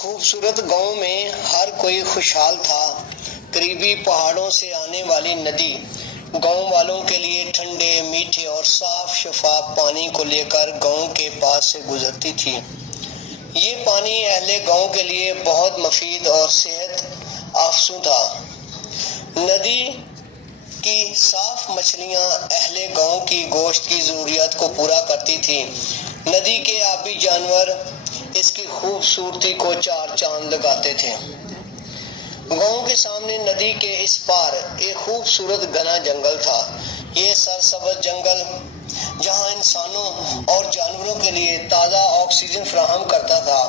خوبصورت گاؤں میں ہر کوئی خوشحال تھا۔ قریبی پہاڑوں سے آنے والی ندی گاؤں والوں کے لیے ٹھنڈے، میٹھے اور صاف شفاف پانی کو لے کر گاؤں کے پاس سے گزرتی تھی۔ یہ پانی اہل گاؤں کے لیے بہت مفید اور صحت افزا تھا۔ ندی کی صاف مچھلیاں اہل گاؤں کی گوشت کی ضروریات کو پورا کرتی تھیں۔ ندی کے آبی جانور اس کی خوبصورتی کو چار چاند لگاتے تھے۔ گاؤں کے سامنے ندی کے اس پار ایک خوبصورت گھنا جنگل تھا۔ یہ سرسبز جنگل جہاں انسانوں اور جانوروں کے لیے تازہ آکسیجن فراہم کرتا تھا،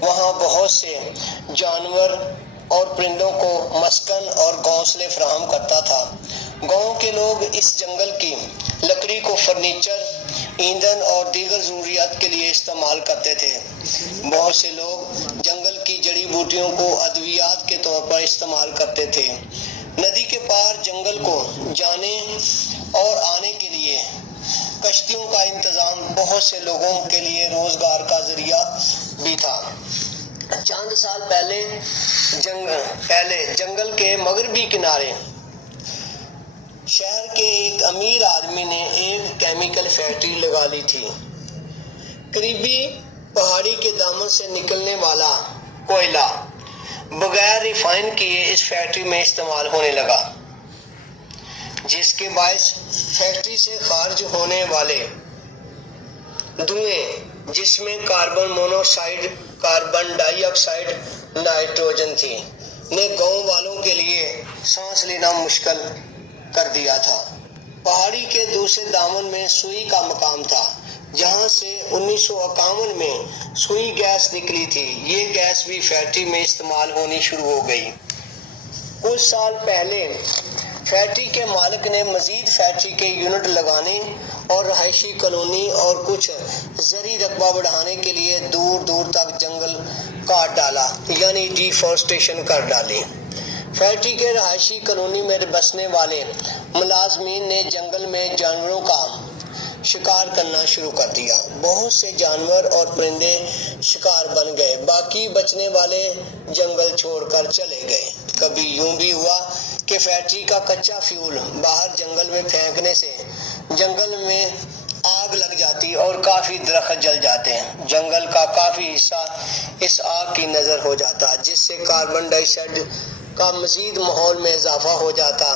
وہاں بہت سے جانور اور پرندوں کو مسکن اور گھونسلے فراہم کرتا تھا۔ گاؤں کے لوگ اس جنگل کی لکڑی کو فرنیچر، ایندھن اور دیگر ضروریات کے لیے استعمال کرتے تھے۔ بہت سے لوگ جنگل کی جڑی بوٹیوں کو ادویات کے طور پر استعمال کرتے تھے۔ ندی کے پار جنگل کو جانے اور آنے کے لیے کشتیوں کا انتظام بہت سے لوگوں کے لیے روزگار کا ذریعہ بھی تھا۔ چند سال پہلے جنگل کے مغربی کنارے شہر کے ایک امیر آدمی نے ایک کیمیکل فیکٹری لگا لی تھی۔ قریبی پہاڑی کے دامن سے نکلنے والا کوئلہ بغیر ریفائن کیے اس فیکٹری میں استعمال ہونے لگا، جس کے باعث فیکٹری سے خارج ہونے والے دھوئیں، جس میں کاربن مونو آکسائڈ، کاربن ڈائی آکسائڈ، نائٹروجن تھی، نے گاؤں والوں کے لیے سانس لینا مشکل کر دیا تھا۔ پہاڑی کے دوسرے دامن میں سوئی کا مقام تھا، جہاں سے 1951 میں سوئی گیس نکلی تھی۔ یہ گیس بھی فیکٹری میں استعمال ہونی شروع ہو گئی۔ کچھ سال پہلے فیکٹری کے مالک نے مزید فیکٹری کے یونٹ لگانے اور رہائشی کالونی اور کچھ زرعی رقبہ بڑھانے کے لیے دور دور تک جنگل کاٹ ڈالا، یعنی ڈیفارسٹیشن کر ڈالی۔ فیکٹری کے رہائشی کالونی میں بسنے والے ملازمین نے جنگل میں جانوروں کا شکار کرنا شروع کر دیا۔ بہت سے جانور اور پرندے شکار بن گئے، باقی بچنے والے جنگل چھوڑ کر چلے گئے۔ کبھی یوں بھی ہوا کہ فیکٹری کا کچا فیول باہر جنگل میں پھینکنے سے جنگل میں آگ لگ جاتی اور کافی درخت جل جاتے۔ جنگل کا کافی حصہ اس آگ کی نذر ہو جاتا، جس سے کاربن ڈائی آکسائڈ کا مزید ماحول میں اضافہ ہو جاتا۔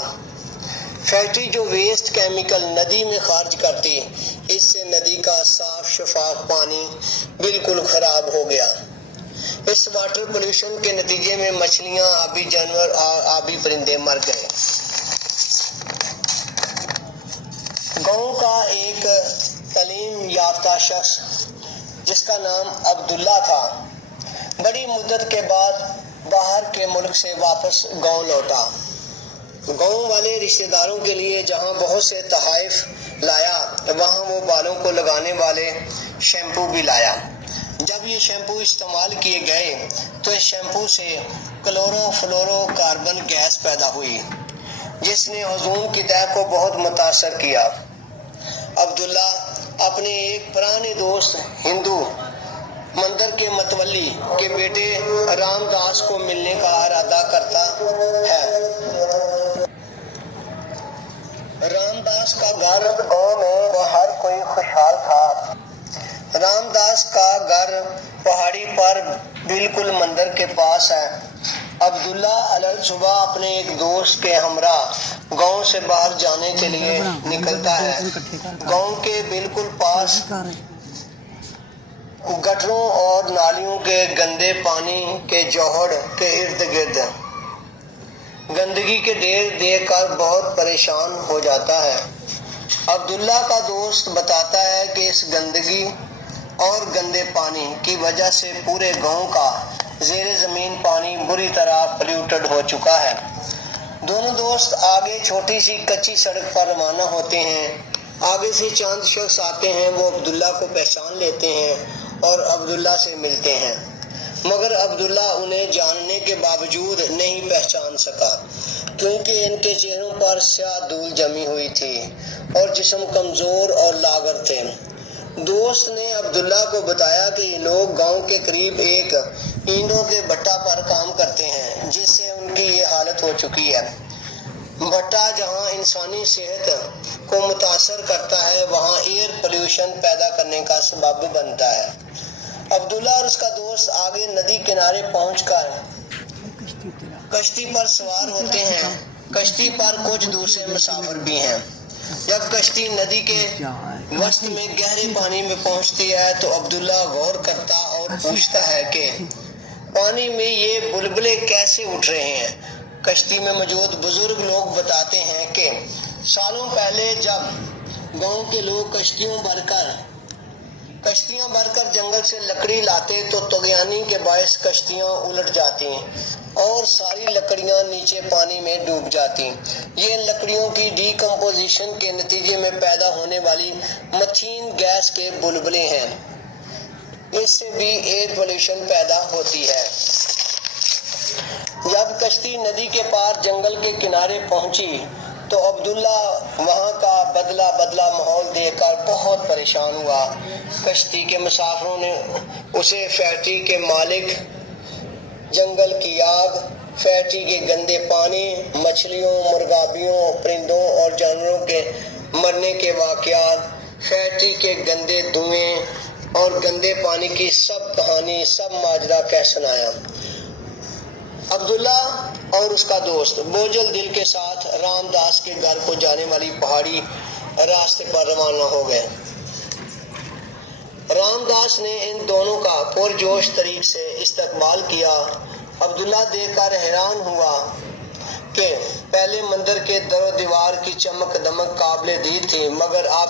فیکٹری جو ویسٹ کیمیکل ندی میں خارج کرتی، اس سے ندی کا صاف شفاف پانی بالکل خراب ہو گیا۔ اس واٹر پولیوشن کے نتیجے میں مچھلیاں، آبی جانور اور آبی پرندے مر گئے۔ گاؤں کا ایک تعلیم یافتہ شخص جس کا نام عبداللہ تھا، بڑی مدت کے بعد باہر کے ملک سے واپس گاؤں لوٹا۔ گاؤں والے رشتہ داروں کے لیے جہاں بہت سے تحائف لایا، وہاں وہ بالوں کو لگانے والے شیمپو بھی لایا۔ جب یہ شیمپو استعمال کیے گئے تو اس شیمپو سے کلورو فلورو کاربن گیس پیدا ہوئی، جس نے اوزون کی تہہ کو بہت متاثر کیا۔ عبداللہ اپنے ایک پرانے دوست ہندو مندر کے متولی کے بیٹے رام داس کو ملنے کا ارادہ کرتا ہے۔ رام داس کا گھر گاؤں میں ہر کوئی خوشحال تھا۔ رام داس کا گھر پہاڑی پر بالکل مندر کے پاس ہے۔ عبداللہ الگ صبح اپنے ایک دوست کے ہمراہ گاؤں سے باہر جانے کے لیے نکلتا ہے۔ گاؤں کے بالکل پاس گٹروں اور نالیوں کے گندے پانی کے جوہر کے ارد گرد گندگی کے ڈھیر دیکھ کر بہت پریشان ہو جاتا ہے۔ عبداللہ کا دوست بتاتا ہے کہ اس گندگی اور گندے پانی کی وجہ سے پورے گاؤں کا زیر زمین پانی بری طرح پلیوٹڈ ہو چکا ہے۔ دونوں دوست آگے چھوٹی سی کچی سڑک پر روانہ ہوتے ہیں۔ آگے سے چند شخص آتے ہیں، وہ عبداللہ کو پہچان لیتے ہیں اور عبداللہ سے ملتے ہیں، مگر عبداللہ انہیں جاننے کے باوجود نہیں پہچان سکا، کیونکہ ان کے چہروں پر سیاہ دھول جمی ہوئی تھی اور جسم کمزور اور لاغر تھے۔ دوست نے عبداللہ کو بتایا کہ یہ لوگ گاؤں کے قریب ایک اینٹوں کے بھٹا پر کام کرتے ہیں جس سے ان کی یہ حالت ہو چکی ہے۔ بھٹا جہاں انسانی صحت کو متاثر کرتا ہے وہاں ایئر پولیوشن پیدا کرنے کا سبب بنتا ہے۔ عبداللہ اور اس کا دوست آگے ندی کنارے پہنچ کر کشتی پر سوار ہوتے ہیں۔ کشتی پر کچھ دوسرے مسافر بھی ہیں۔ جب کشتی ندی کے وسط میں گہرے پانی میں پہنچتی ہے تو عبداللہ غور کرتا اور پوچھتا ہے کہ پانی میں یہ بلبلے کیسے اٹھ رہے ہیں۔ کشتی میں موجود بزرگ لوگ بتاتے ہیں کہ سالوں پہلے جب گاؤں کے لوگ کشتیاں بھر کر جنگل سے لکڑی لاتے تو طغیانی کے باعث کشتیاں الٹ جاتی اور ساری لکڑیاں نیچے پانی میں ڈوب جاتی۔ یہ لکڑیوں کی ڈی کمپوزیشن کے نتیجے میں پیدا ہونے والی میتھین گیس کے بلبلے ہیں۔ اس سے بھی ایئر پولیوشن پیدا ہوتی ہے۔ جب کشتی ندی کے پار جنگل کے کنارے پہنچی تو عبداللہ وہاں کا بدلا ماحول دیکھ کر بہت پریشان ہوا۔ کشتی کے مسافروں نے اسے فیکٹری کے مالک، جنگل کی آگ، فیکٹری کے گندے پانی، مچھلیوں، مرغابیوں، پرندوں اور جانوروں کے مرنے کے واقعات، فیکٹری کے گندے دھوئیں اور گندے پانی کی سب کہانی، سب ماجرا کہہ سنایا۔ عبداللہ اور اس کا دوست بوجھل دل کے ساتھ رام داس کے گھر کو جانے والی پہاڑی راستے پر روانہ ہو گئے۔ رام داس نے ان دونوں کا پرجوش طریق سے استقبال کیا۔ عبداللہ دیکھ کر حیران ہوا کہ پہلے مندر کے در و دیوار کی چمک دمک قابل دید تھی مگر اب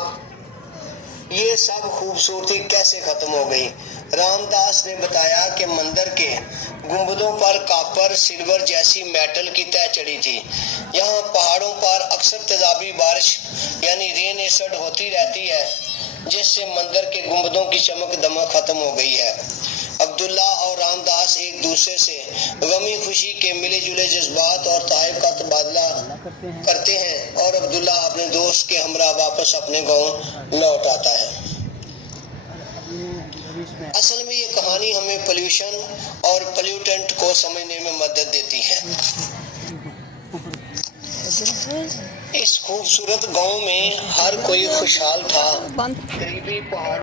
یہ سب خوبصورتی کیسے ختم ہو گئی۔ رام داس نے بتایا کہ مندر کے گنبدوں پر کاپر سلور جیسی میٹل کی تہ چڑھی تھی۔ یہاں پہاڑوں پر اکثر تیزابی بارش یعنی رین ایسڈ ہوتی رہتی ہے جس سے مندر کے گنبدوں کی چمک دمک ختم ہو گئی ہے۔ عبداللہ اور رام داس ایک دوسرے سے غمی خوشی کے ملے جلے جذبات اور تحائف کا تبادلہ کرتے ہیں اور عبداللہ اپنے دوست کے ہمراہ واپس اپنے گاؤں لوٹ آتا ہے۔ اصل میں یہ کہانی ہمیں پولیوشن اور پولیوٹنٹ کو سمجھنے میں مدد دیتی ہے۔ اس خوبصورت گاؤں میں ہر کوئی خوشحال تھا۔ قریبی پہاڑ